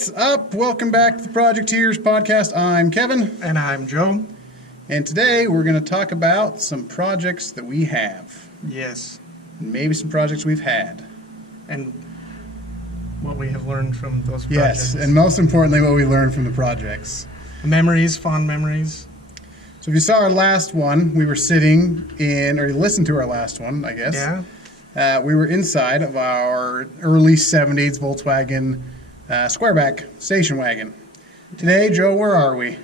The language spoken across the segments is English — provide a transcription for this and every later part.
What's up? Welcome back to the Projecteers Podcast. I'm Kevin. And I'm Joe. And today we're going to talk about some projects that we have. Yes. Maybe some projects we've had. And what we have learned from those projects. Yes, and most importantly, what we learned from the projects. Memories, fond memories. So if you saw our last one, we were sitting in, or you listened to our last one, I guess. Yeah. We were inside of our early 70s Volkswagen Squareback station wagon. Today, Joe, where are we?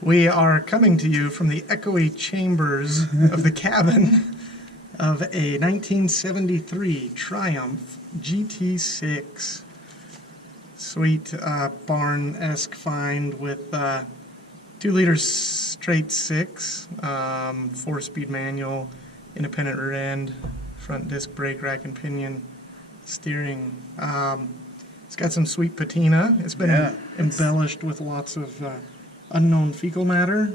We are coming to you from the echoey chambers of the cabin of a 1973 Triumph GT6. Sweet barn-esque find with 2-liter straight six, 4-speed manual, independent rear end, front disc brake rack and pinion, steering. It's got some sweet patina. It's been embellished with lots of unknown fecal matter.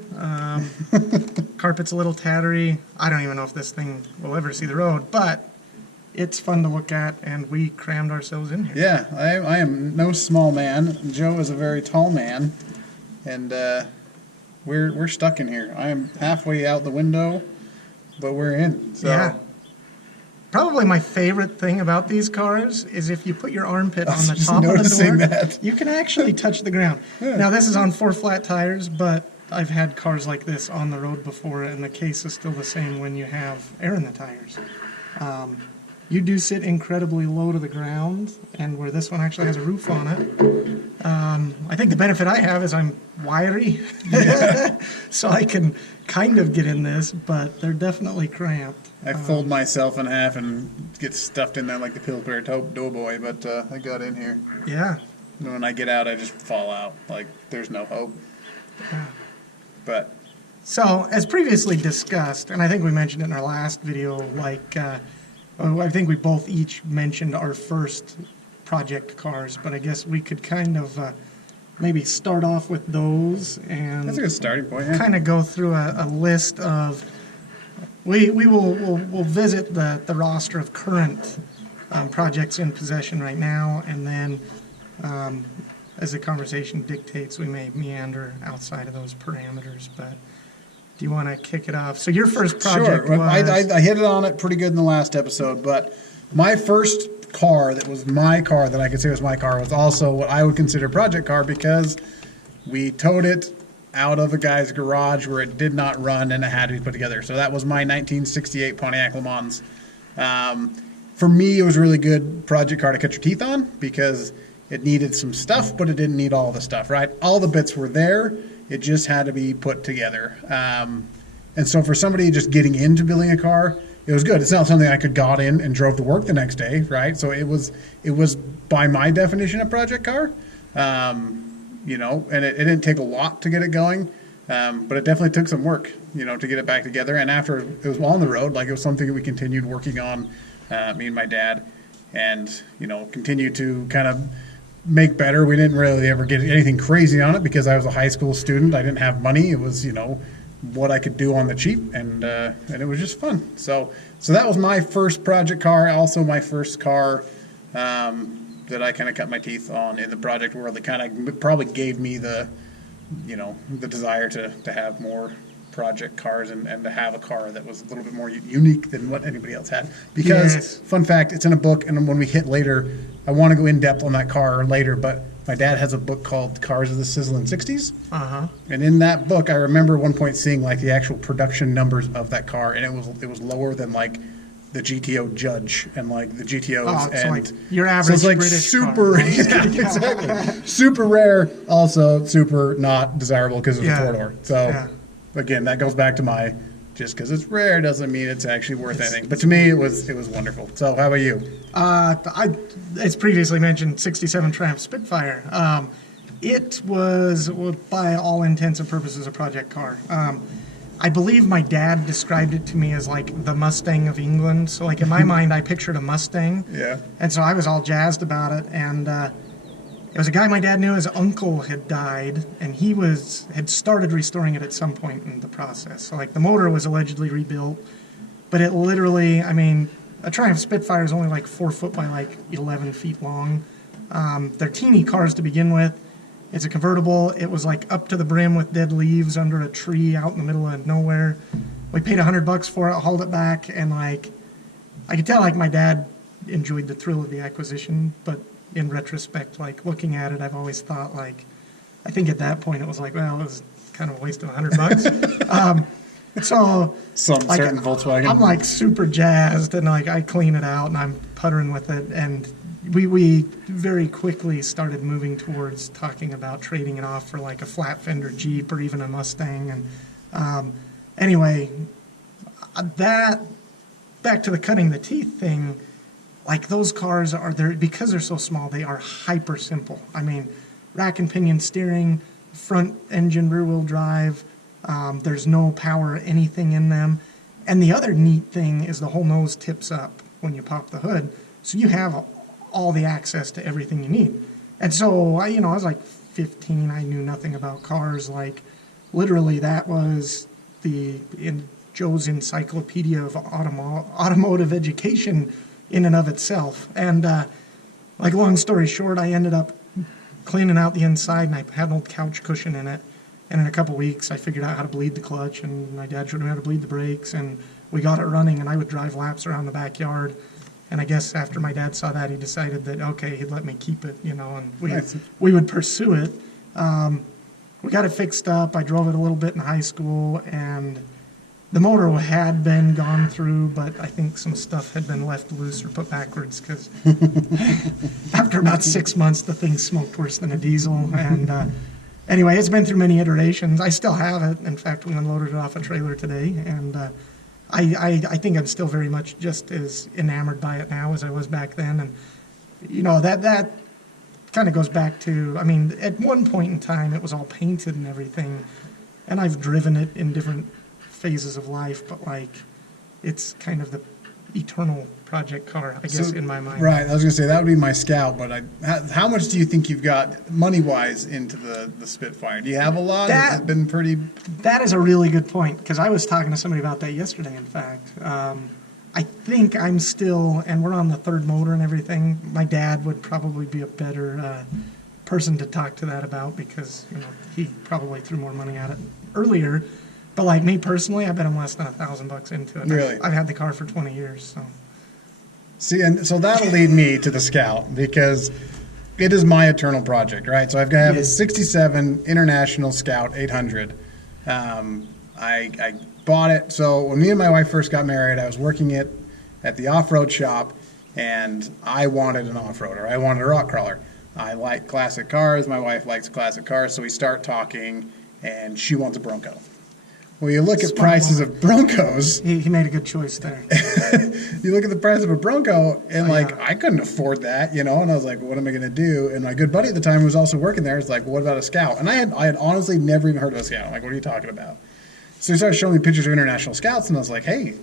Carpet's a little tattery. I don't even know if this thing will ever see the road, but it's fun to look at, and we crammed ourselves in here. Yeah, I am no small man. Joe is a very tall man, and we're stuck in here. I am halfway out the window, but we're in. So. Yeah. Probably my favorite thing about these cars is if you put your armpit on the top of the door, you can actually touch the ground. Yeah. Now, this is on 4 flat tires, but I've had cars like this on the road before, and the case is still the same when you have air in the tires. You do sit incredibly low to the ground, and where this one actually has a roof on it. I think the benefit I have is I'm wiry, so I can kind of get in this, but they're definitely cramped. I fold myself in half and get stuffed in there like the Pillsbury Doughboy, but I got in here. Yeah. And when I get out, I just fall out. Like, there's no hope. Yeah. But. So, as previously discussed, and I think we mentioned it in our last video, like, I think we both each mentioned our first project cars, but I guess we could kind of maybe start off with those and that's a good starting point. Yeah. Kind of go through a list of. We'll visit the roster of current projects in possession right now, and then as the conversation dictates, we may meander outside of those parameters. But do you want to kick it off? So your first project was... I hit it on it pretty good in the last episode, but my first car that was my car that I could say was my car was also what I would consider a project car because we towed it out of a guy's garage where it did not run and it had to be put together. So that was my 1968 Pontiac Le Mans. For me, it was a really good project car to cut your teeth on because it needed some stuff, but it didn't need all the stuff, right? All the bits were there. It just had to be put together. And so for somebody just getting into building a car, it was good. It's not something I could got in and drove to work the next day, right? So it was by my definition a project car. And it didn't take a lot to get it going, but it definitely took some work, to get it back together. And after it was on the road, like it was something that we continued working on, me and my dad, and, continued to kind of make better. We didn't really ever get anything crazy on it because I was a high school student. I didn't have money. It was, what I could do on the cheap, and it was just fun. So that was my first project car, also my first car, that I kind of cut my teeth on in the project world that kind of probably gave me the desire to have more project cars and to have a car that was a little bit more unique than what anybody else had. Because, Fun fact, it's in a book, and when we hit later, I want to go in depth on that car later, but my dad has a book called Cars of the Sizzling 60s. Uh-huh. And in that book, I remember at one point seeing like the actual production numbers of that car, and it was lower than like the GTO Judge and like the GTOs, and like your average. So it's like British super, exactly, super rare. Also, super not desirable because it's a 4-door. So again, that goes back to just because it's rare doesn't mean it's actually worth anything. But to me, it was wonderful. So how about you? As previously mentioned, '67 Triumph Spitfire. It was, by all intents and purposes, a project car. I believe my dad described it to me as like the Mustang of England. So like in my mind, I pictured a Mustang. Yeah. And so I was all jazzed about it. And it was a guy my dad knew. His uncle had died, and he had started restoring it at some point in the process. So like the motor was allegedly rebuilt, but it literally, a Triumph Spitfire is only like 4 foot by like 11 feet long. They're teeny cars to begin with. It's a convertible. It was like up to the brim with dead leaves under a tree out in the middle of nowhere. We paid $100 for it, hauled it back, and like I could tell like my dad enjoyed the thrill of the acquisition, but in retrospect, like looking at it, I've always thought like, I think at that point it was like, well, it was kind of a waste of $100. So Some like, certain Volkswagen. I'm like super jazzed, and like I clean it out and I'm puttering with it, and we very quickly started moving towards talking about trading it off for like a flat fender Jeep or even a Mustang. And anyway, that back to the cutting the teeth thing. Like those cars are there because they're so small. They are hyper simple. I mean, rack and pinion steering, front engine, rear wheel drive. There's no power or anything in them. And the other neat thing is the whole nose tips up when you pop the hood. So you have all the access to everything you need. And so, I was like 15. I knew nothing about cars. Like, literally, that was in Joe's Encyclopedia of Automotive Education in and of itself. And, like, long story short, I ended up cleaning out the inside, and I had an old couch cushion in it. And in a couple weeks, I figured out how to bleed the clutch, and my dad showed me how to bleed the brakes, and we got it running, and I would drive laps around the backyard. And I guess after my dad saw that, he decided that, okay, he'd let me keep it, and we would pursue it. We got it fixed up. I drove it a little bit in high school, and the motor had been gone through, but I think some stuff had been left loose or put backwards, because after about 6 months, the thing smoked worse than a diesel. And anyway, it's been through many iterations. I still have it. In fact, we unloaded it off a trailer today, and I think I'm still very much just as enamored by it now as I was back then. And, that kind of goes back to, I mean, at one point in time, it was all painted and everything, and I've driven it in different phases of life, but, like, it's kind of the eternal project car, I guess, in my mind. Right. I was going to say that would be my Scout, but how much do you think you've got money-wise into the Spitfire? Do you have a lot? Has it been pretty... That is a really good point, because I was talking to somebody about that yesterday, in fact. I think I'm still, and we're on the third motor and everything, my dad would probably be a better person to talk to that about, because, he probably threw more money at it earlier. But like me personally, I bet I'm less than $1,000 into it. Really? I've had the car for 20 years, so... See, and so that'll lead me to the Scout, because it is my eternal project, right? So I've got to have a 67 International Scout 800. I bought it. So when me and my wife first got married, I was working at the off-road shop, and I wanted an off-roader. I wanted a rock crawler. I like classic cars. My wife likes classic cars. So we start talking, and she wants a Bronco. Well, you look at prices of Broncos. He made a good choice there. You look at the price of a Bronco, and I couldn't afford that, And I was like, what am I going to do? And my good buddy at the time who was also working there was like, what about a Scout? And I had honestly never even heard of a Scout. I'm like, what are you talking about? So he started showing me pictures of International Scouts, and I was like, hey,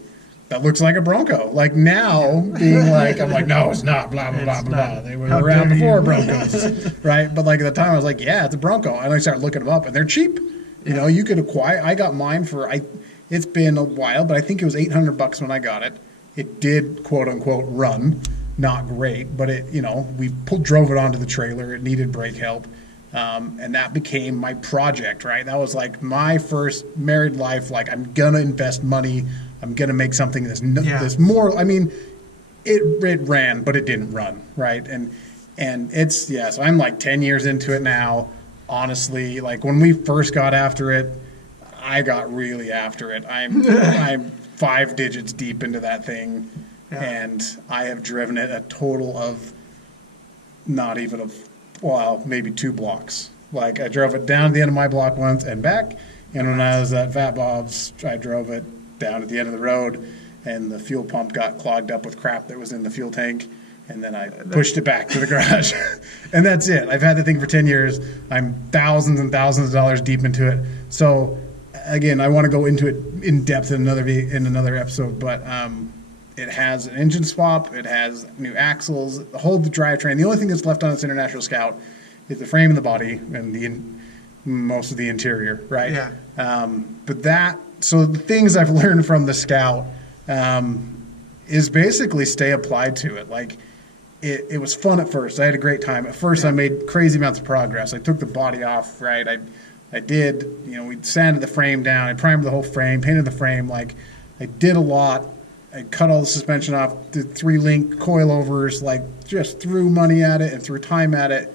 that looks like a Bronco. Like now, being like, I'm like, no, it's not, blah, blah, blah, blah. They were around before Broncos, right? But like at the time, I was like, yeah, it's a Bronco. And I started looking them up, and they're cheap. You could acquire. I got mine for it's been a while, but I think it was $800 when I got it. It did quote unquote run, not great, but it we drove it onto the trailer. It needed brake help, and that became my project. Right, that was like my first married life. Like I'm gonna invest money. I'm gonna make something that's more. I mean, it ran, but it didn't run. Right, and it's So I'm like 10 years into it now. Honestly, like when we first got after it, I got really after it. I'm 5 digits deep into that thing, and I have driven it a total of not even maybe 2 blocks. Like I drove it down to the end of my block once and back, and when I was at Fat Bob's, I drove it down to the end of the road, and the fuel pump got clogged up with crap that was in the fuel tank. And then I pushed it back to the garage. And that's it. I've had the thing for 10 years. I'm thousands and thousands of dollars deep into it. So, again, I want to go into it in depth in another episode. But it has an engine swap. It has new axles. The whole drivetrain. The only thing that's left on this International Scout is the frame and the body and most of the interior, right? Yeah. So the things I've learned from the Scout is basically stay applied to it. Like, it was fun at first. I had a great time. At first, I made crazy amounts of progress. I took the body off, right? I did, we sanded the frame down. I primed the whole frame, painted the frame. Like, I did a lot. I cut all the suspension off, did 3-link coilovers, like, just threw money at it and threw time at it.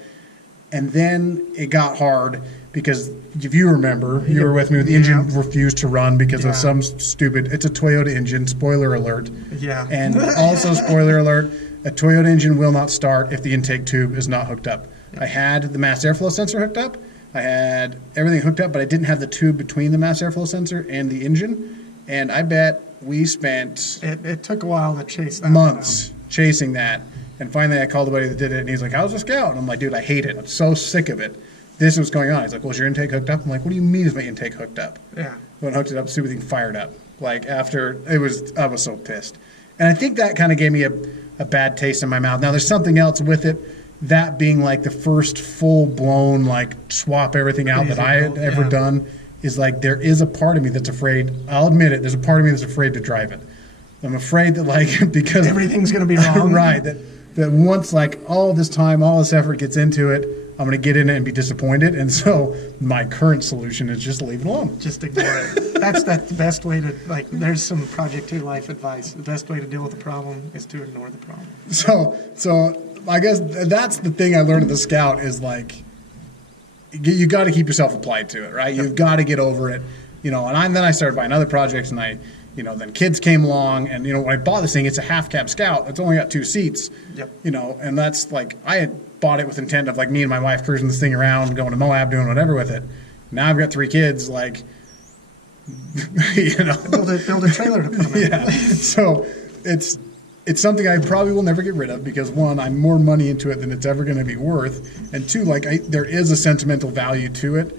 And then it got hard because if you remember, you were with me, the engine refused to run because of some stupid, it's a Toyota engine, spoiler alert. Yeah. And also, spoiler alert, a Toyota engine will not start if the intake tube is not hooked up. I had the mass airflow sensor hooked up. I had everything hooked up, but I didn't have the tube between the mass airflow sensor and the engine. And I bet we spent... It took a while to chase that. Months chasing that. And finally, I called the buddy that did it, and he's like, how's the Scout? And I'm like, dude, I hate it. I'm so sick of it. This is what's going on. He's like, well, is your intake hooked up? I'm like, what do you mean is my intake hooked up? Yeah. When I hooked it up, stupid thing fired up. Like, after, I was so pissed. And I think that kind of gave me a bad taste in my mouth. Now, there's something else with it, that being like the first full-blown, like, swap everything out that I had ever done, is like, there is a part of me that's afraid, I'll admit it, there's a part of me that's afraid to drive it. I'm afraid that, like, because... Everything's going to be wrong. Right, that once, like, all this time, all this effort gets into it, I'm going to get in it and be disappointed. And so my current solution is just leave it alone. Just ignore it. That's the best way to, like, there's some Projecteer life advice. The best way to deal with the problem is to ignore the problem. So I guess that's the thing I learned at the Scout is, like, you got to keep yourself applied to it, right? You've got to get over it, and then I started buying other projects, and then kids came along, and, when I bought this thing, it's a half cab Scout. It's only got 2 seats, and that's like, I had bought it with intent of, like, me and my wife cruising this thing around, going to Moab, doing whatever with it. Now I've got 3 kids, like, Build a trailer to put them in. Yeah. So it's something I probably will never get rid of because, 1, I'm more money into it than it's ever going to be worth, and 2, like, there is a sentimental value to it.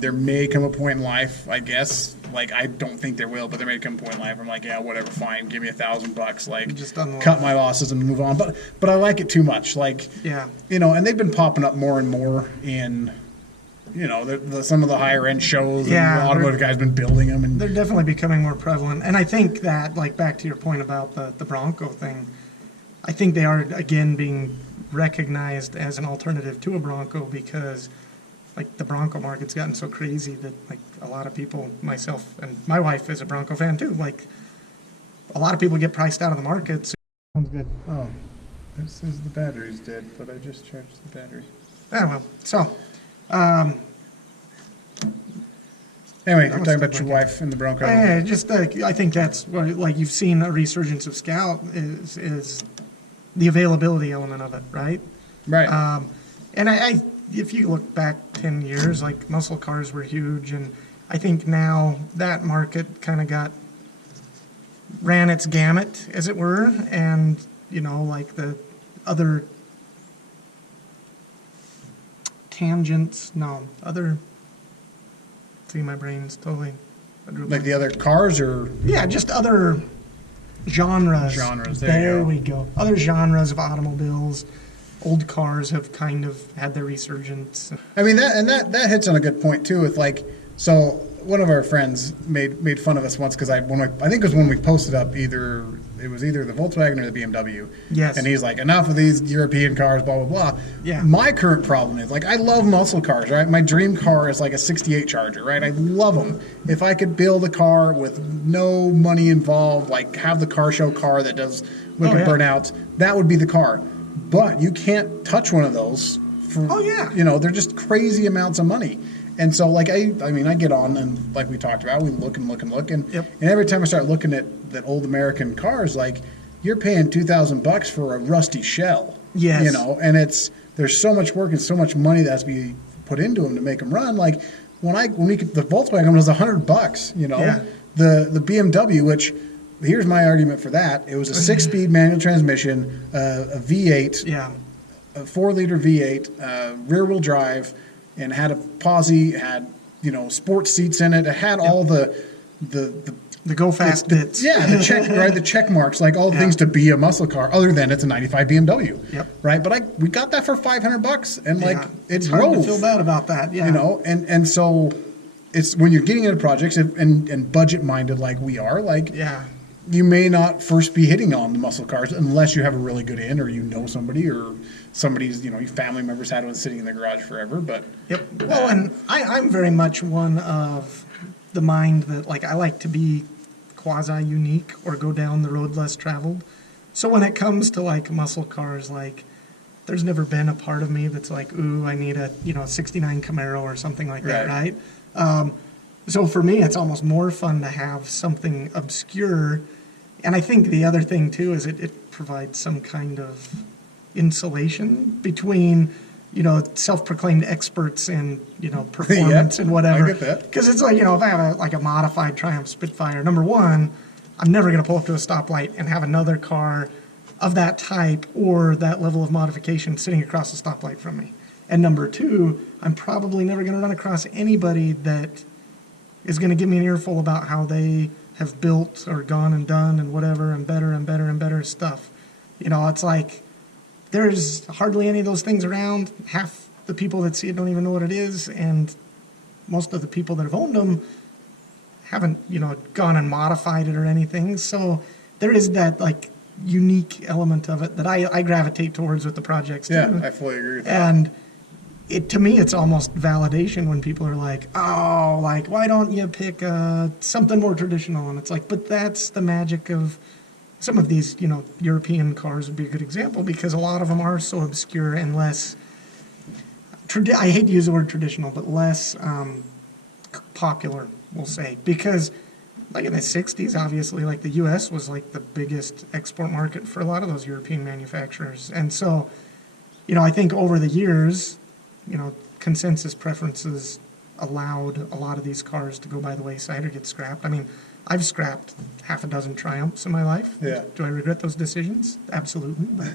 There may come a point in life, I guess, like, I don't think there will, but there may come a point in life where I'm like, yeah, whatever, fine, give me $1,000, like, just cut my losses and move on. But I like it too much, like, and they've been popping up more and more in, some of the higher end shows. Yeah, and the automotive guys been building them, and they're definitely becoming more prevalent. And I think that, like, back to your point about the Bronco thing, I think they are again being recognized as an alternative to a Bronco because, like, the Bronco market's gotten so crazy that, like, a lot of people, myself and my wife is a Bronco fan too, like, a lot of people get priced out of the market. So sounds good. Oh, it says the battery's dead, but I just charged the battery. Oh, well. So, anyway, you're talking about your wife and the Bronco. Yeah, just I think that's what, like, you've seen a resurgence of Scout is the availability element of it, right? Right. And I if you look back 10 years, like, muscle cars were huge, and I think now that market kind of ran its gamut, as it were, and, like, the other see, my brain's totally... Like the other cars, or... Yeah, just other genres. Genres, there we go. Other genres of automobiles. Old cars have kind of had their resurgence. I mean, that hits on a good point too. With, like, so one of our friends made fun of us once because I think it was when we posted up either the Volkswagen or the BMW. Yes. And he's like, enough of these European cars, blah blah blah. Yeah. My current problem is, like, I love muscle cars, right? My dream car is like a '68 Charger, right? I love them. If I could build a car with no money involved, like, have the car show car that does wicked burnouts, that would be the car. But you can't touch one of those for, they're just crazy amounts of money. And so, like, I get on, and like we talked about, we look and every time I start looking at that old American cars, like, you're paying $2,000 for a rusty shell. Yes. And there's so much work and so much money that has to be put into them to make them run. Like, the Volkswagen was $100, the BMW, which, here's my argument for that. It was a 6-speed manual transmission, a V8, a 4-liter V8, rear-wheel drive, and had a posi, had, sports seats in it. It had all the go fast bits. The check marks, like, all the things to be a muscle car, other than it's a '95 BMW. Yep. Right, but we got that for $500, and like, it's drove. hard to feel bad about that. Yeah. And so it's when you're getting into projects and budget minded like we are, like, you may not first be hitting on the muscle cars unless you have a really good in, or you know somebody, or somebody's, your family members had one sitting in the garage forever. But Yep. Well, and I'm very much one of the mind that, like, I like to be quasi-unique or go down the road less traveled. So when it comes to, like, muscle cars, like, there's never been a part of me that's like, ooh, I need a, 69 Camaro or something like that, right? So for me, it's almost more fun to have something obscure. And I think the other thing, too, is it provides some kind of insulation between, self-proclaimed experts in, performance and whatever. I get that. Because it's like, if I have a modified Triumph Spitfire, number one, I'm never going to pull up to a stoplight and have another car of that type or that level of modification sitting across the stoplight from me. And number two, I'm probably never going to run across anybody that is going to give me an earful about how they have built or gone and done and whatever and better and better and better stuff. It's like there's hardly any of those things around. Half the people that see it don't even know what it is, and most of the people that have owned them haven't, gone and modified it or anything. So there is that, like, unique element of it that I gravitate towards with the projects too. Yeah, I fully agree with that. And to me, it's almost validation when people are like, oh, like, why don't you pick something more traditional? And it's like, but that's the magic of some of these, European cars would be a good example, because a lot of them are so obscure and less, I hate to use the word traditional, but less popular, we'll say, because like in the 60s, obviously, like the U.S. was like the biggest export market for a lot of those European manufacturers. And so, I think over the years, consensus preferences allowed a lot of these cars to go by the wayside or get scrapped. I mean, I've scrapped half a dozen Triumphs in my life. Yeah. Do I regret those decisions? Absolutely. But,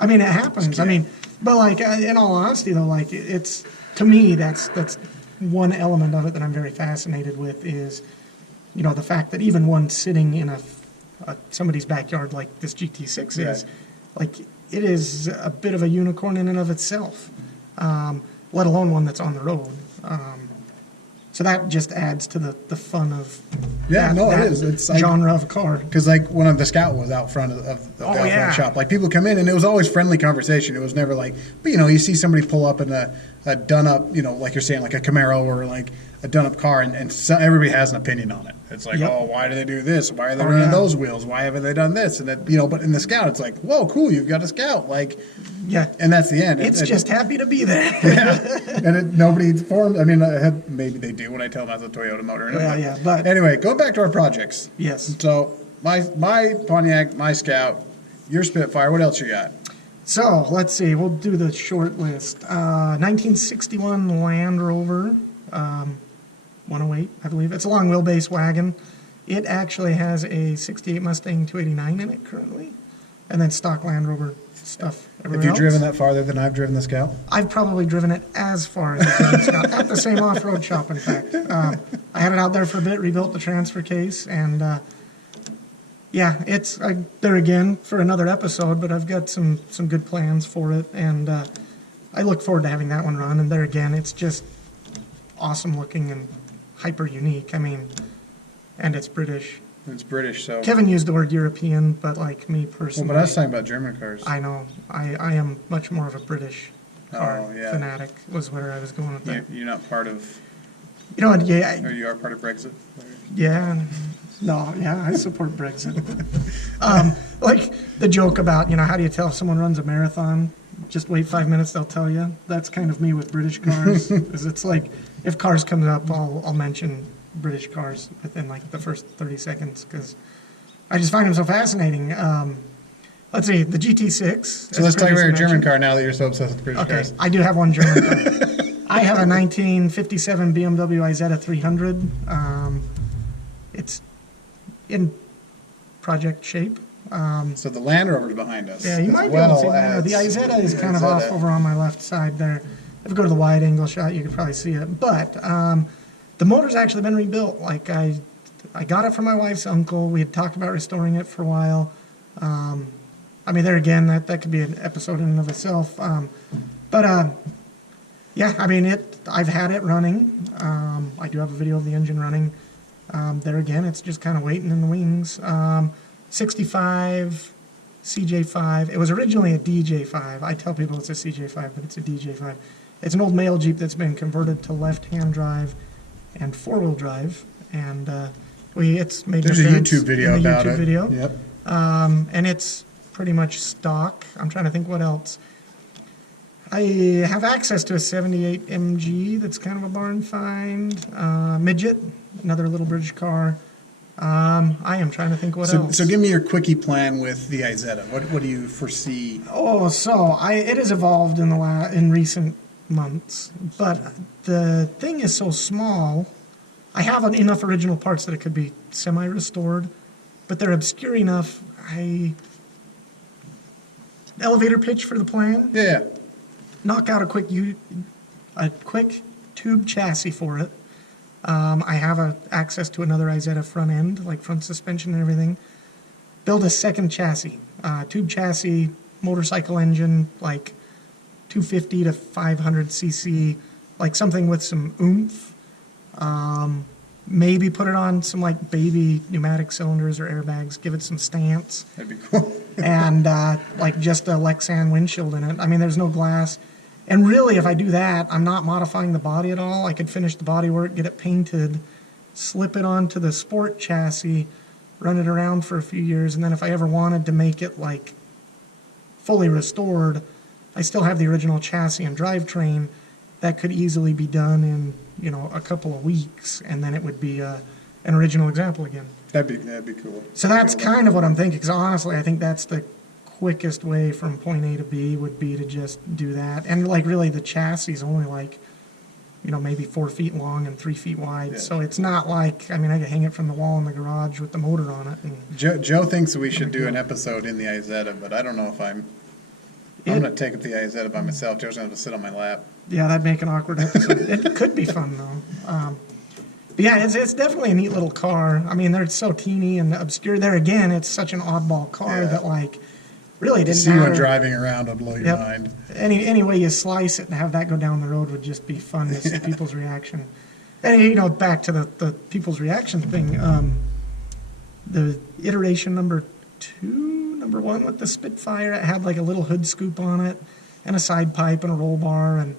I mean, it happens. I mean, but like, in all honesty, though, like, it's, to me, that's one element of it that I'm very fascinated with is, the fact that even one sitting in somebody's backyard like this GT6 is, like, it is a bit of a unicorn in and of itself, let alone one that's on the road. So that just adds to the fun of it is. It's like, genre of car. Because like when the Scout was out front of the front shop, like people come in and it was always friendly conversation. It was never like, but you see somebody pull up in a done up, like you're saying, like a Camaro or like a done up car, and so everybody has an opinion on it. It's like, oh, why do they do this? Why are they running those wheels? Why haven't they done this? And that, but in the Scout, it's like, whoa, cool, you've got a Scout, like, and that's the end. It's just happy to be there. And nobody formed. I mean, maybe they do when I tell them that's a Toyota motor. But anyway, going back to our projects. Yes. So my Pontiac, my Scout, your Spitfire. What else you got? So let's see. We'll do the short list. 1961 Land Rover. 108, I believe. It's a long wheelbase wagon. It actually has a 68 Mustang 289 in it currently, and then stock Land Rover stuff everywhere Have you driven that farther than I've driven the Scout? I've probably driven it as far as I've driven the Scout, at the same off-road shop, in fact. I had it out there for a bit, rebuilt the transfer case, and it's there again for another episode, but I've got some good plans for it, and I look forward to having that one run, and there again, it's just awesome looking and hyper unique. I mean, and it's British. It's British, so. Kevin used the word European, but like me personally. Well, but I was talking about German cars. I know. I am much more of a British car fanatic, was where I was going with that. You're not part of. You know what? Yeah. Or you are part of Brexit? Yeah. No, yeah, I support Brexit. Like the joke about, how do you tell if someone runs a marathon? Just wait 5 minutes, they'll tell you. That's kind of me with British cars. Is it's like, if cars come up, I'll mention British cars within like the first 30 seconds because I just find them so fascinating. Let's see, the GT6. So let's talk about your German car now that you're so obsessed with British cars. I do have one German car. I have a 1957 BMW Isetta 300. It's in project shape. So the Land Rover's behind us. Yeah, you might be able to see that. The Isetta is kind of off over on my left side there. If you go to the wide angle shot, you could probably see it. But the motor's actually been rebuilt. Like I got it from my wife's uncle. We had talked about restoring it for a while. I mean, there again, that could be an episode in and of itself. Yeah, I mean, I've had it running. I do have a video of the engine running. There again, it's just kind of waiting in the wings. 65 CJ5. It was originally a DJ5. I tell people it's a CJ5, but it's a DJ5. It's an old mail Jeep that's been converted to left-hand drive and four-wheel drive, and it's made. There's a YouTube video about it. Video. Yep. And it's pretty much stock. I'm trying to think what else. I have access to a 78 MG that's kind of a barn find. Midget, another little British car. I am trying to think what else. So give me your quickie plan with the Isetta. What do you foresee? Oh, so it has evolved in recent months, but the thing is so small. I have enough original parts that it could be semi-restored, but they're obscure enough. Elevator pitch for the plan. Yeah. Knock out a quick tube chassis for it. I have access to another Isetta front end, like front suspension and everything. Build a second chassis, tube chassis, motorcycle engine, like 250 to 500 cc, like something with some oomph. Maybe put it on some like baby pneumatic cylinders or airbags, give it some stance. That'd be cool. And like just a Lexan windshield in it. I mean, there's no glass. And really, if I do that, I'm not modifying the body at all. I could finish the body work, get it painted, slip it onto the sport chassis, run it around for a few years, and then if I ever wanted to make it like fully restored, I still have the original chassis and drivetrain. That could easily be done in, a couple of weeks, and then it would be an original example again. That'd be cool. So that's kind of what I'm thinking, because honestly, I think that's the quickest way from point A to B would be to just do that. And like really the chassis is only like, maybe 4 feet long and 3 feet wide. Yeah. So it's not like, I could hang it from the wall in the garage with the motor on it. And Joe thinks that we should do an episode in the Isetta, but I don't know if I'm going to take up the Isetta by myself. Joe's going to have to sit on my lap. Yeah, that'd make an awkward episode. It could be fun though. But yeah, it's definitely a neat little car. They're so teeny and obscure. There again, it's such an oddball car that like, really didn't matter. See one driving around would blow your mind. Any way you slice it and have that go down the road would just be fun to see people's reaction. And back to the people's reaction thing. The iteration number 1 with the Spitfire, it had like a little hood scoop on it, and a side pipe and a roll bar, and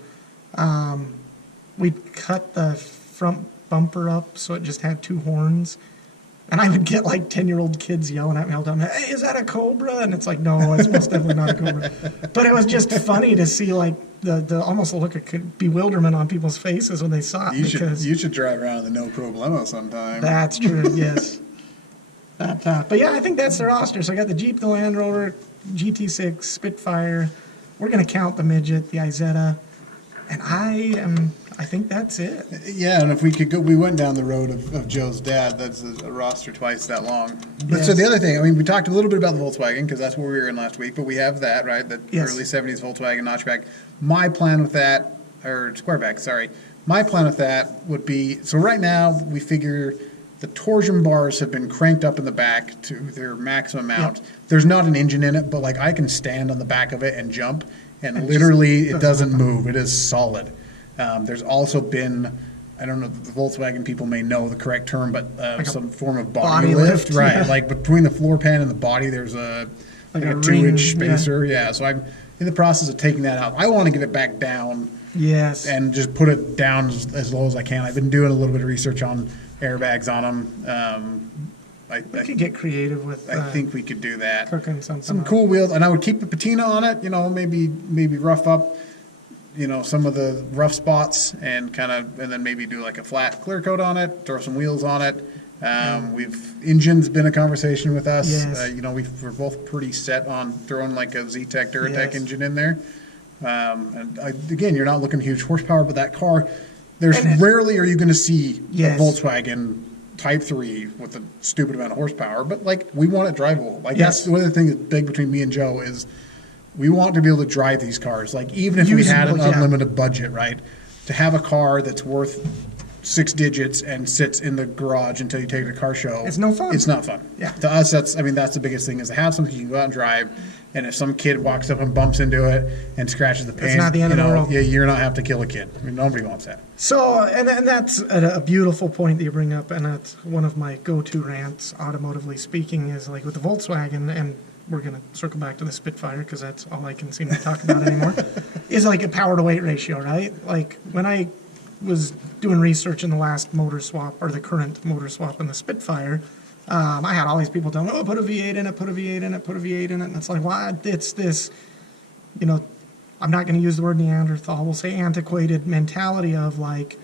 we'd cut the front bumper up so it just had 2 horns. And I would get like 10-year-old kids yelling at me all the time, "Hey, is that a Cobra?" And it's like, no, it's most definitely not a Cobra. But it was just funny to see like the almost the look of bewilderment on people's faces when they saw it. You should drive around in the No Problemo sometime. That's true, yes. But yeah, I think that's the roster. So I got the Jeep, the Land Rover, GT6, Spitfire. We're going to count the Midget, the Isetta. And I think that's it. Yeah, and if we could go, we went down the road of Joe's dad. That's a roster twice that long. But Yes. So the other thing, we talked a little bit about the Volkswagen because that's where we were in last week. But we have that, right? That Yes. early '70s Volkswagen notchback. My plan with that, or squareback, sorry. My plan with that would be, so right now we figure the torsion bars have been cranked up in the back to their maximum amount. Yep. There's not an engine in it, but like I can stand on the back of it and jump, and literally it doesn't move. It is solid. There's also been, I don't know, the Volkswagen people may know the correct term, but Like some form of body lift. lift, Right. yeah. Like between the floor pan and the body, there's a Like a a 2-inch ring, spacer. Yeah. So I'm in the process of taking that out. I want to get it back down Yes. and just put it down as low as I can. I've been doing a little bit of research on airbags on them. We could get creative with I think we could do that. cooking something Some up. cool wheels, and I would keep the patina on it. Maybe rough up, some of the rough spots, and then maybe do like a flat clear coat on it. Throw some wheels on it. Engine's been a conversation with us. Yes. We're both pretty set on throwing like a Z-Tech Duratec Yes. engine in there. Again, you're not looking huge horsepower, but that car, rarely are you going to see Yes. a Volkswagen Type 3 with a stupid amount of horsepower, but like we want it drivable. Like Yes. that's one of the things that's big between me and Joe is we want to be able to drive these cars. Like even if we had an Usable, yeah. unlimited budget, right? To have a car that's worth 6 digits and sits in the garage until you take it to car show. It's no fun. It's not fun. Yeah. To us, that's the biggest thing is to have something you can go out and drive. And if some kid walks up and bumps into it and scratches the paint, it's not the end of the world. Yeah, you're not have to kill a kid. I mean, nobody wants that. So, and that's a beautiful point that you bring up, and that's one of my go-to rants, automotively speaking, is like with the Volkswagen, and we're going to circle back to the Spitfire because that's all I can seem to talk about anymore, is like a power-to-weight ratio, right? Like when I was doing research in the last motor swap, or the current motor swap in the Spitfire, I had all these people telling me, oh, put a V8 in it, put a V8 in it, put a V8 in it, and it's like, well, it's this, I'm not going to use the word Neanderthal, we'll say antiquated mentality of like,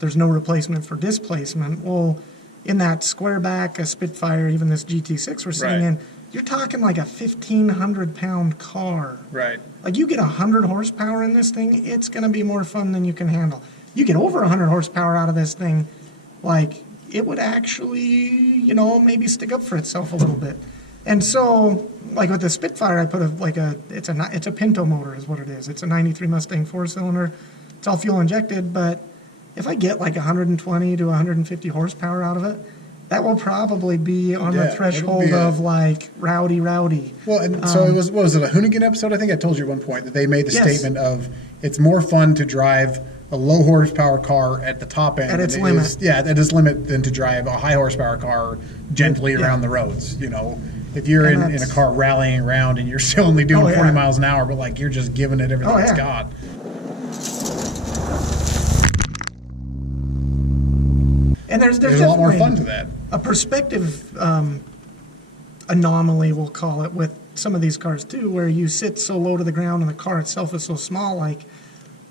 there's no replacement for displacement. Well, in that square back, a Spitfire, even this GT6 we're sitting in, you're talking like a 1,500-pound car. Right. Like you get 100 horsepower in this thing, it's going to be more fun than you can handle. You get over 100 horsepower out of this thing, like it would actually, maybe stick up for itself a little bit. And so, like with the Spitfire, I put it's a Pinto motor is what it is. It's a 93 Mustang 4-cylinder. It's all fuel injected, but if I get like 120 to 150 horsepower out of it, that will probably be on the threshold of like rowdy. Well, and so it was, what was it, a Hoonigan episode? I think I told you at one point that they made the statement of it's more fun to drive a low horsepower car at the top end. At its limit. At its limit than to drive a high horsepower car gently around the roads. If you're in a car rallying around and you're still only doing 40 miles an hour, but like you're just giving it everything it's got. And there's a lot more fun to that. A perspective anomaly, we'll call it, with some of these cars too, where you sit so low to the ground and the car itself is so small, like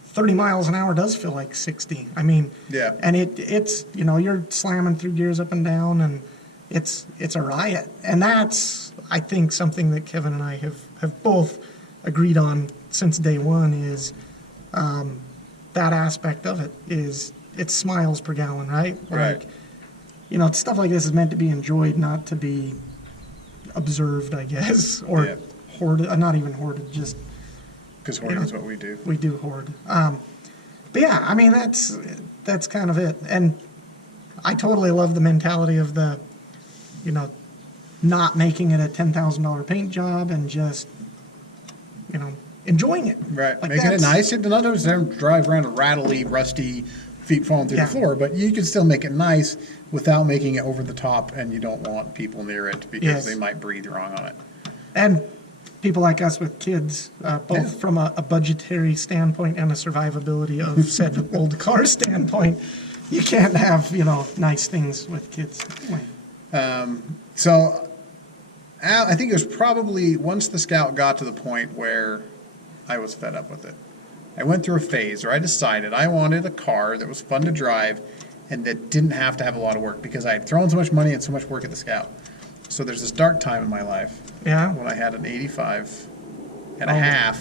30 miles an hour does feel like 60. I mean, and it's you're slamming through gears up and down, and it's a riot. And that's, I think, something that Kevin and I have both agreed on since day one is that aspect of it is it's smiles per gallon, right? Right. Like, stuff like this is meant to be enjoyed, not to be observed, I guess, or hoarded, not even hoarded, just because hoarding is what we do. We do hoard. But yeah, I mean, that's kind of it. And I totally love the mentality of the, not making it a $10,000 paint job and just, enjoying it. Right. Like making it nice. In other words, don't drive around rattly, rusty, feet falling through the floor, but you can still make it nice without making it over the top, and you don't want people near it because they might breathe wrong on it. And people like us with kids, both from a budgetary standpoint and a survivability of said old car standpoint, you can't have, nice things with kids. So I think it was probably once the Scout got to the point where I was fed up with it. I went through a phase where I decided I wanted a car that was fun to drive and that didn't have to have a lot of work because I had thrown so much money and so much work at the Scout. So there's this dark time in my life when I had an 85 and a half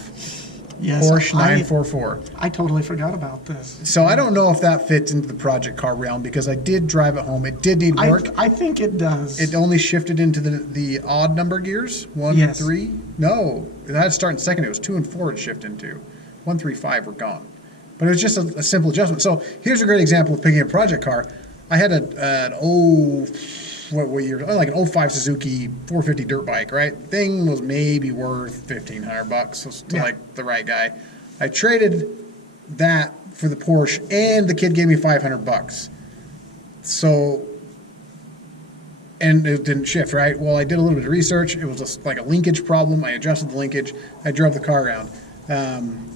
Porsche 944. I totally forgot about this. So I don't know if that fits into the project car realm because I did drive it home. It did need work. I think it does. It only shifted into the odd number gears, 1 and 3. No, it had to start in second. It was 2 and 4 it shifted into. 1, 3, 5 were gone. But it was just a simple adjustment. So here's a great example of picking a project car. I had like an 05 Suzuki 450 dirt bike, right? Thing was maybe worth $1,500 to like the right guy. I traded that for the Porsche, and the kid gave me $500. So, and it didn't shift, right? Well, I did a little bit of research. It was just like a linkage problem. I adjusted the linkage. I drove the car around.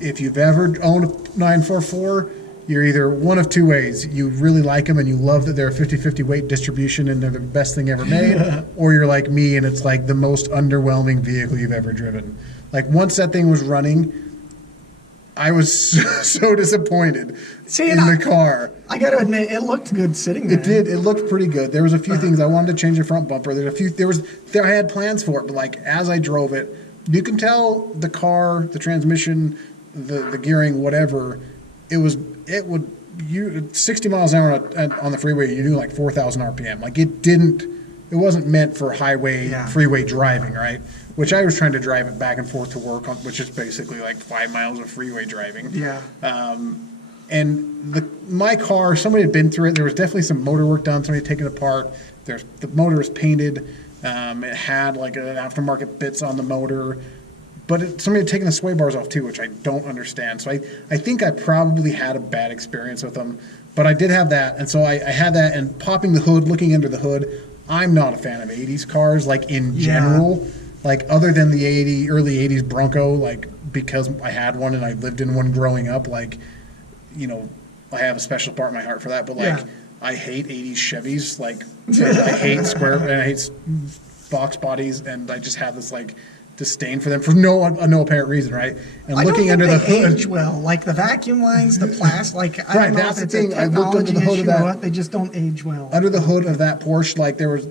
If you've ever owned a 944, you're either one of two ways. You really like them and you love that they're a 50-50 weight distribution and they're the best thing ever made, or you're like me and it's like the most underwhelming vehicle you've ever driven. Like once that thing was running, I was so disappointed in the car. I got to admit, it looked good sitting there. It did. It looked pretty good. There was a few things I wanted to change the front bumper. I had plans for it, but like as I drove it, you can tell the car, the transmission, the gearing, whatever. It would 60 miles an hour on the freeway. You're doing like 4,000 RPM. Like it wasn't meant for highway freeway driving, right? Which I was trying to drive it back and forth to work on, which is basically like 5 miles of freeway driving. Yeah. And my car, somebody had been through it. There was definitely some motor work done. Somebody had taken it apart. The motor was painted. It had like an aftermarket bits on the motor. But somebody had taken the sway bars off too, which I don't understand. So I think I probably had a bad experience with them. But I did have that. And so I had that. And popping the hood, looking under the hood, I'm not a fan of 80s cars, like in general. Like other than the early 80s Bronco, like because I had one and I lived in one growing up, like, you know, I have a special part in my heart for that. But like, I hate 80s Chevys. Like, I hate square and I hate box bodies, and I just have this like disdain for them for no apparent reason, right? And looking under the hood, age well, like the vacuum lines, the plastic, like I right, don't know that's if it's the thing. a I looked under the technology hood of issue that. or what, they just don't age well. Under the hood of that Porsche, like there was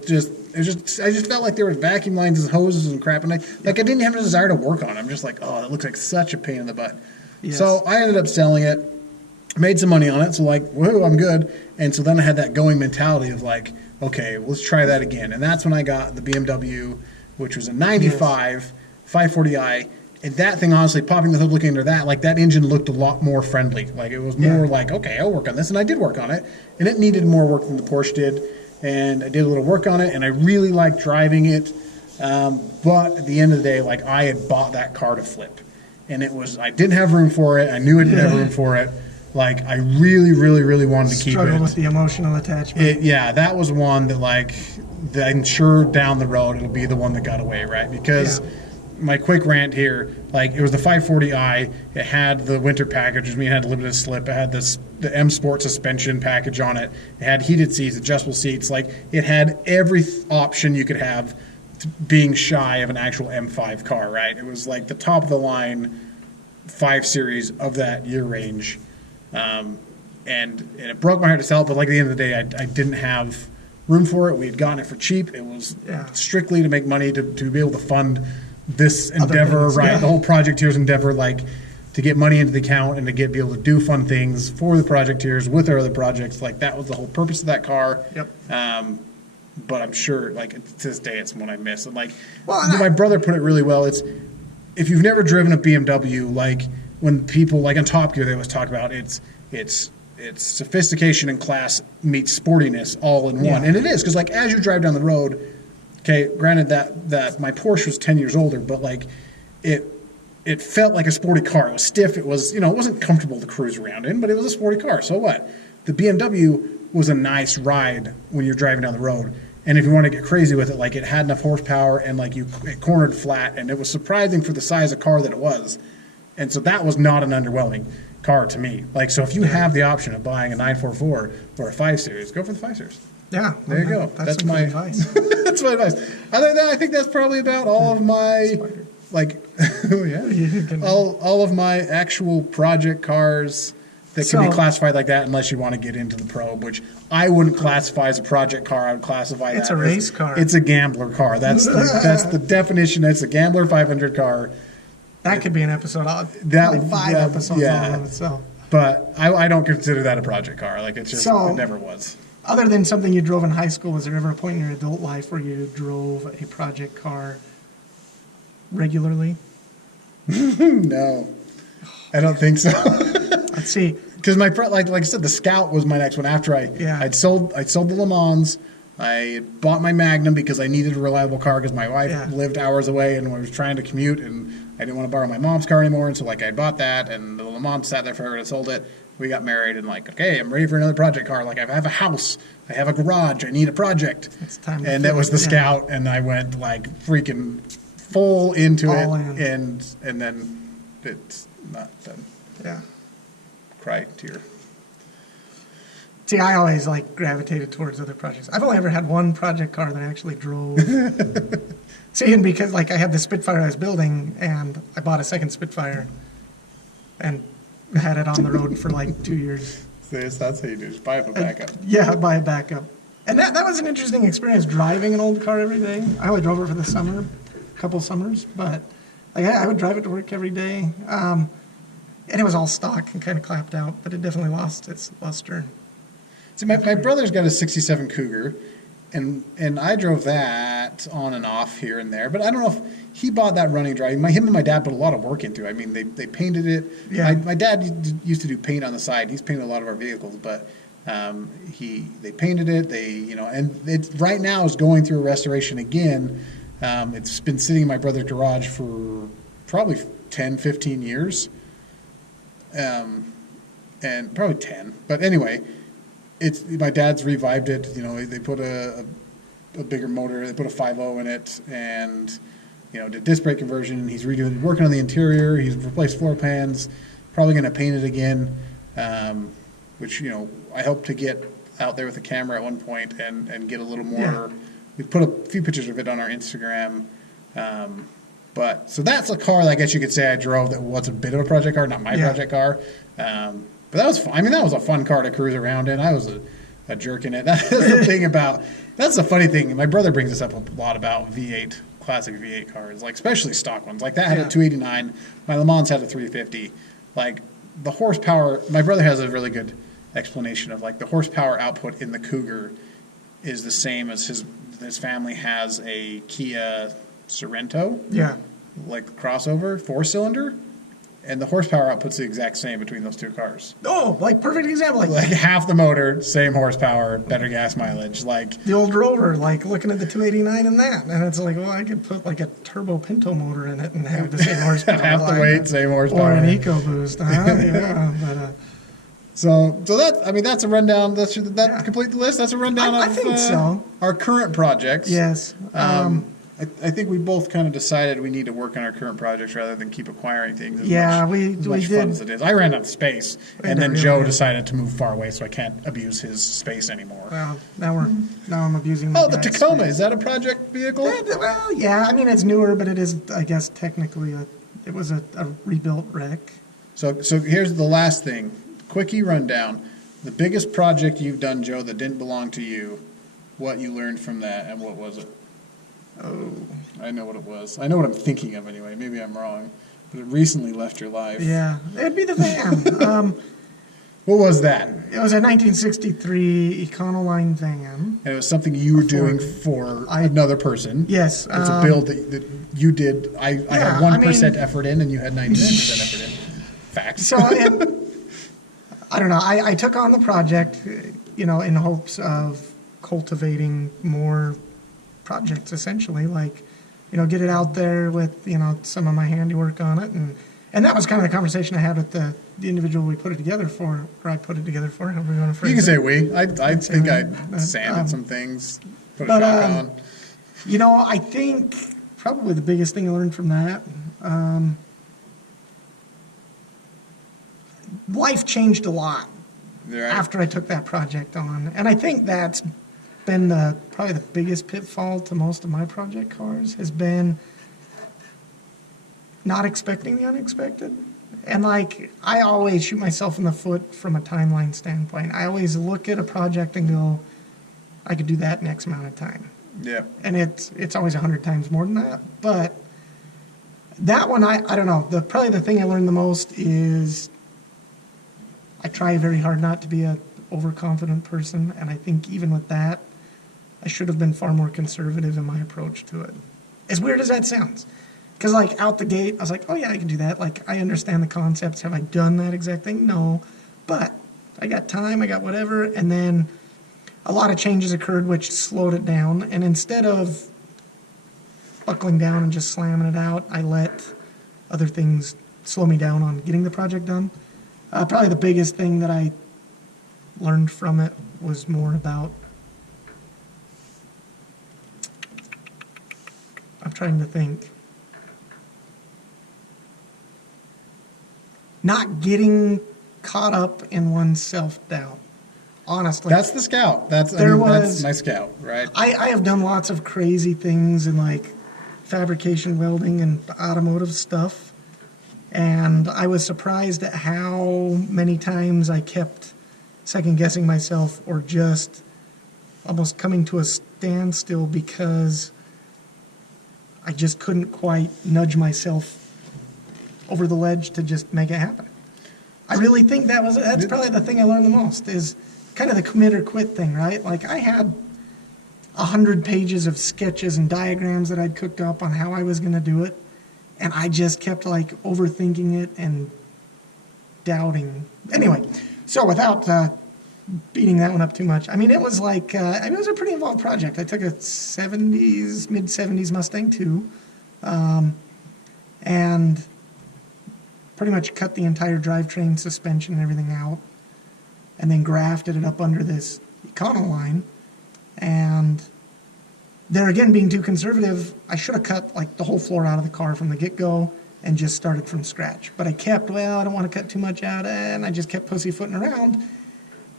I just felt like there was vacuum lines and hoses and crap, and I didn't have a desire to work on it. I'm just like, oh, that looks like such a pain in the butt. Yes. So I ended up selling it, made some money on it. So like, woohoo, I'm good. And so then I had that going mentality of like, okay, let's try that again. And that's when I got the BMW, which was a 95 540i. And that thing, honestly, popping the hood, looking under that, like that engine looked a lot more friendly. Like it was more like, okay, I'll work on this. And I did work on it. And it needed more work than the Porsche did. And I did a little work on it. And I really liked driving it. But at the end of the day, like I had bought that car to flip. And I didn't have room for it. I knew I didn't have room for it. Like I really, really, really wanted to keep it. Struggle with the emotional attachment. That was one that I'm sure down the road it'll be the one that got away, right? Because my quick rant here, like it was the 540i. It had the winter package, which means it had limited slip. It had the M Sport suspension package on it. It had heated seats, adjustable seats. Like it had every option you could have, being shy of an actual M5 car, right? It was like the top of the line 5 Series of that year range. And it broke my heart to sell it, but like at the end of the day, I didn't have room for it. We had gotten it for cheap. It was strictly to make money to be able to fund this endeavor, right? The whole Projecteers endeavor, like to get money into the account and to be able to do fun things for the Projecteers with our other projects. Like that was the whole purpose of that car. But I'm sure, like to this day, it's one I miss. And like, my brother put it really well. It's if you've never driven a BMW, like when people like on Top Gear, they always talk about it's sophistication and class meets sportiness all in one, and it is because like as you drive down the road, okay, granted that my Porsche was 10 years older, but like it felt like a sporty car. It was stiff. It was it wasn't comfortable to cruise around in, but it was a sporty car. So what? The BMW was a nice ride when you're driving down the road. And if you want to get crazy with it, like it had enough horsepower and like it cornered flat, and it was surprising for the size of car that it was. And so that was not an underwhelming car to me. Like, so if you have the option of buying a 944 or a 5 Series, go for the 5 Series. Yeah. There you go. That's my advice. That's my advice. Other than that, I think that's probably about all of my, like, all of my actual project cars that can be classified like that, unless you want to get into the probe, which I wouldn't classify as a project car. I would classify it's a race car. It's a gambler car. That's the definition. It's a gambler 500 car. That could be an episode. Probably 5 episodes all of itself. But I don't consider that a project car. Like it's just it never was. Other than something you drove in high school, was there ever a point in your adult life where you drove a project car regularly? No, I don't think so. Let's see. Because like I said, the Scout was my next one. After I'd sold the Le Mans, I bought my Magnum because I needed a reliable car because my wife lived hours away and I was trying to commute and I didn't want to borrow my mom's car anymore. And so like I bought that and the Le Mans sat there forever and I sold it. We got married and like, okay, I'm ready for another project car. Like I have a house, I have a garage, I need a project. It's time. And that was the Scout, and I went like freaking full into All it, in. and then it's not done. Yeah. Cry, tear. See, I always like gravitated towards other projects. I've only ever had one project car that I actually drove. See, and because like I had the Spitfire I was building, and I bought a second Spitfire, and had it on the road for like 2 years. So that's how you do it. Just buy a backup. Yeah, buy a backup. And that was an interesting experience, driving an old car every day. I only drove it for the summer, a couple summers, but like, I would drive it to work every day. And it was all stock and kind of clapped out, but it definitely lost its luster. See, my brother's got a 67 Cougar, and I drove that on and off here and there, but I don't know if he bought that running drive. Him and my dad put a lot of work into it. I mean, they painted it. Yeah. My dad used to do paint on the side. He's painted a lot of our vehicles, but they painted it. And it right now is going through a restoration again. It's been sitting in my brother's garage for probably 10, 15 years, and probably 10. But anyway, my dad's revived it. They put a bigger motor. They put a 5.0 in it, and did disc brake conversion. He's working on the interior. He's replaced floor pans. Probably going to paint it again, which I hope to get out there with a camera at one point and get a little more. Yeah. We've put a few pictures of it on our Instagram. But so that's a car that I guess you could say I drove that was a bit of a project car, not my project car. But that was fun. I mean, that was a fun car to cruise around in. I was a jerk in it. That's the funny thing. My brother brings us up a lot about V8, classic V8 cars, like especially stock ones. Like that had a 289. My Le Mans had a 350. Like the horsepower, my brother has a really good explanation of like the horsepower output in the Cougar is the same as his family has a Kia Sorento, like crossover 4-cylinder, and the horsepower output's the exact same between those two cars. Oh, like perfect example. Like half the motor, same horsepower, better gas mileage. Like the old Rover, like looking at the 289 and that, and it's like, well, I could put like a turbo Pinto motor in it and have the same horsepower. Half the weight, same horsepower. Or an EcoBoost. So that's a rundown. That complete the list. That's a rundown I think so. Our current projects. Yes. I think we both kind of decided we need to work on our current projects rather than keep acquiring things as much fun as it is. I ran out of space, and then Joe decided to move far away, so I can't abuse his space anymore. Well, now I'm abusing my the Tacoma. space. Is that a project vehicle? Well, yeah. I mean, it's newer, but it is, I guess, technically it was a rebuilt wreck. So here's the last thing. Quickie rundown. The biggest project you've done, Joe, that didn't belong to you, what you learned from that, and what was it? Oh. I know what it was. I know what I'm thinking of anyway. Maybe I'm wrong. But it recently left your life. Yeah. It'd be the van. What was that? It was a 1963 Econoline van. And it was something you were doing for another person. Yes. It's a build that you did. I had 1% effort in, and you had 99% effort in. Fact. So I don't know. I took on the project, in hopes of cultivating more projects, essentially, like, get it out there with, some of my handiwork on it. And that was kind of the conversation I had with the individual we put it together for, or I put it together for, however you want to phrase it. You can say we. I think I sanded some things, put a shock on. I think probably the biggest thing I learned from that, life changed a lot after I took that project on. And I think that's been probably the biggest pitfall to most of my project cars, has been not expecting the unexpected. And like, I always shoot myself in the foot from a timeline standpoint. I always look at a project and go, I could do that in X amount of time. Yeah. And it's always 100 times more than that. But that one, I don't know. Probably the thing I learned the most is I try very hard not to be a overconfident person, and I think even with that, I should have been far more conservative in my approach to it. As weird as that sounds. Because, like, out the gate, I was like, oh, yeah, I can do that. Like, I understand the concepts. Have I done that exact thing? No. But I got time, I got whatever, and then a lot of changes occurred which slowed it down. And instead of buckling down and just slamming it out, I let other things slow me down on getting the project done. Probably the biggest thing that I learned from it was more about, I'm trying to think, not getting caught up in one's self-doubt. Honestly. That's the Scout. That's my Scout, right? I have done lots of crazy things in like fabrication, welding, and automotive stuff. And I was surprised at how many times I kept second-guessing myself or just almost coming to a standstill because I just couldn't quite nudge myself over the ledge to just make it happen. I really think that's probably the thing I learned the most, is kind of the commit or quit thing, right? Like, I had 100 pages of sketches and diagrams that I'd cooked up on how I was going to do it. And I just kept like overthinking it and doubting. Anyway, so without beating that one up too much, I mean, it was like, it was a pretty involved project. I took a mid-70s Mustang II, and pretty much cut the entire drivetrain, suspension, and everything out, and then grafted it up under this Econoline. And there again, being too conservative, I should have cut like the whole floor out of the car from the get-go and just started from scratch. But I kept, I don't want to cut too much out, and I just kept pussyfooting around.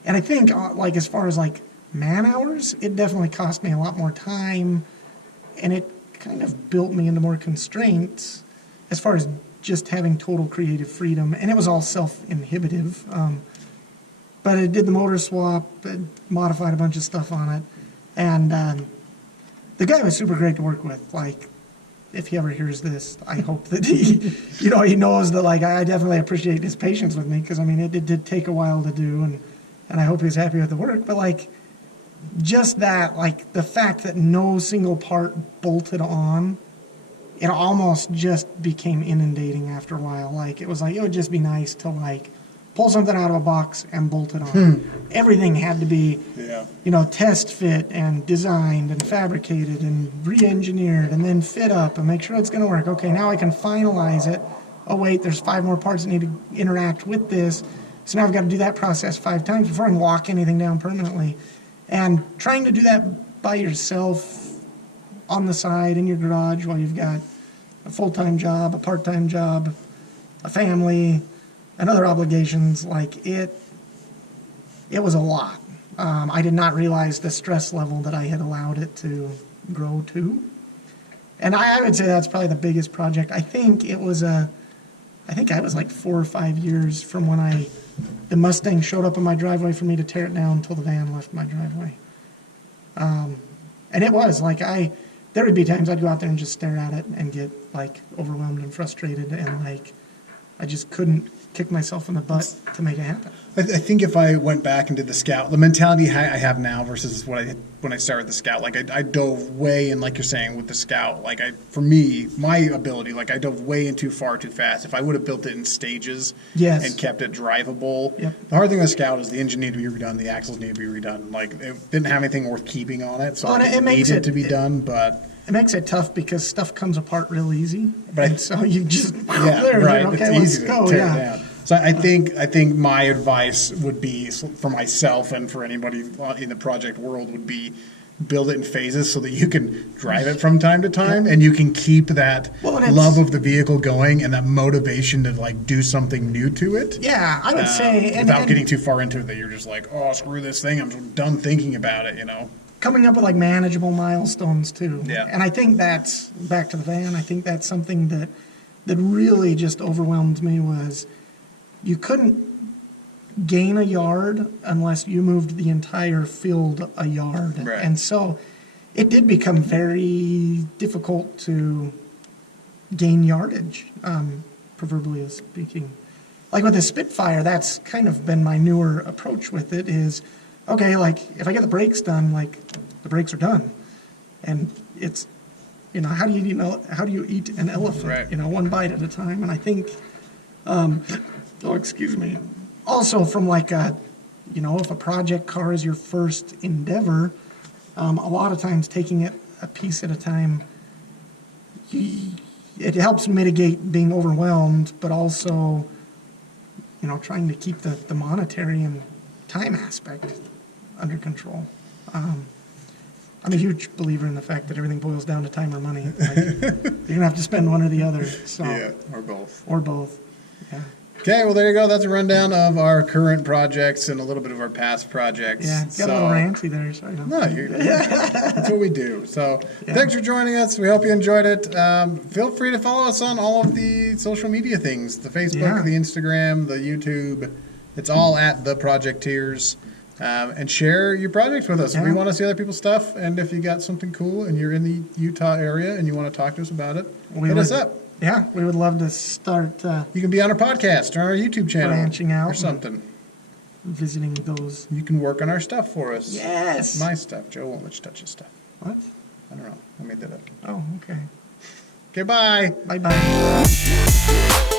And I think, like, as far as like man hours, it definitely cost me a lot more time, and it kind of built me into more constraints as far as just having total creative freedom. And it was all self-inhibitive. But it did the motor swap, it modified a bunch of stuff on it, and the guy was super great to work with. Like, if he ever hears this, I hope that he, he knows that, like, I definitely appreciate his patience with me, because, I mean, it did take a while to do, and I hope he was happy with the work. But, like, just that, like, the fact that no single part bolted on, it almost just became inundating after a while. Like, it was like, it would just be nice to, like, pull something out of a box and bolt it on. Everything had to be, test fit and designed and fabricated and re-engineered and then fit up and make sure it's going to work. Okay, now I can finalize it. Oh, wait, there's 5 more parts that need to interact with this. So now I've got to do that process 5 times before I can lock anything down permanently. And trying to do that by yourself on the side in your garage while you've got a full-time job, a part-time job, a family, and other obligations, like, it was a lot. I did not realize the stress level that I had allowed it to grow to. And I would say that's probably the biggest project. I think I was like 4 or 5 years from when the Mustang showed up in my driveway for me to tear it down until the van left my driveway. And it was, like, there would be times I'd go out there and just stare at it and get, like, overwhelmed and frustrated, and, like, I just couldn't kick myself in the butt to make it happen. I think if I went back and did the Scout, the mentality I have now versus what I had when I started the Scout, like, I dove way in, like you're saying, with the Scout. Like, for me, my ability, like, I dove way in too far too fast. If I would have built it in stages and kept it drivable. The hard thing with the Scout is the engine needed to be redone, the axles needed to be redone. Like, it didn't have anything worth keeping on it, so it needed to be done, but... It makes it tough because stuff comes apart real easy, so you just right. Okay, it's easy let's go. To tear it down. So I think my advice would be for myself and for anybody in the project world would be build it in phases so that you can drive it from time to time and you can keep that love of the vehicle going and that motivation to, like, do something new to it. Yeah, I would say without getting too far into it that you're just like, oh, screw this thing, I'm done thinking about it, Coming up with, like, manageable milestones too. Yeah. And I think that's back to the van. I think that's something that really just overwhelmed me was you couldn't gain a yard unless you moved the entire field a yard. Right. And so it did become very difficult to gain yardage, proverbially speaking. Like with the Spitfire, that's kind of been my newer approach with it is, okay, like, if I get the brakes done, like, the brakes are done. And it's, how do you eat an elephant? Right. One bite at a time. And I think, excuse me. Also from, like, if a project car is your first endeavor, a lot of times taking it a piece at a time, it helps mitigate being overwhelmed, but also, trying to keep the monetary and time aspect under control. I'm a huge believer in the fact that everything boils down to time or money. Like, you're going to have to spend one or the other. So. Yeah, or both. Or both, yeah. Okay, well, there you go. That's a rundown of our current projects and a little bit of our past projects. Yeah, got a little ranty there. Sorry. No, that's what we do. So thanks for joining us. We hope you enjoyed it. Feel free to follow us on all of the social media things, the Facebook, the Instagram, the YouTube. It's all at The Projecteers. And share your projects with us. We want to see other people's stuff, and if you got something cool and you're in the Utah area and you want to talk to us about it, hit us up. Yeah, we would love to start. You can be on our podcast or our YouTube channel, branching out or something. Visiting those. You can work on our stuff for us. Yes. My stuff. Joe won't let you touch his stuff. What? I don't know. I made that up. Oh, okay. Okay, bye. Bye-bye.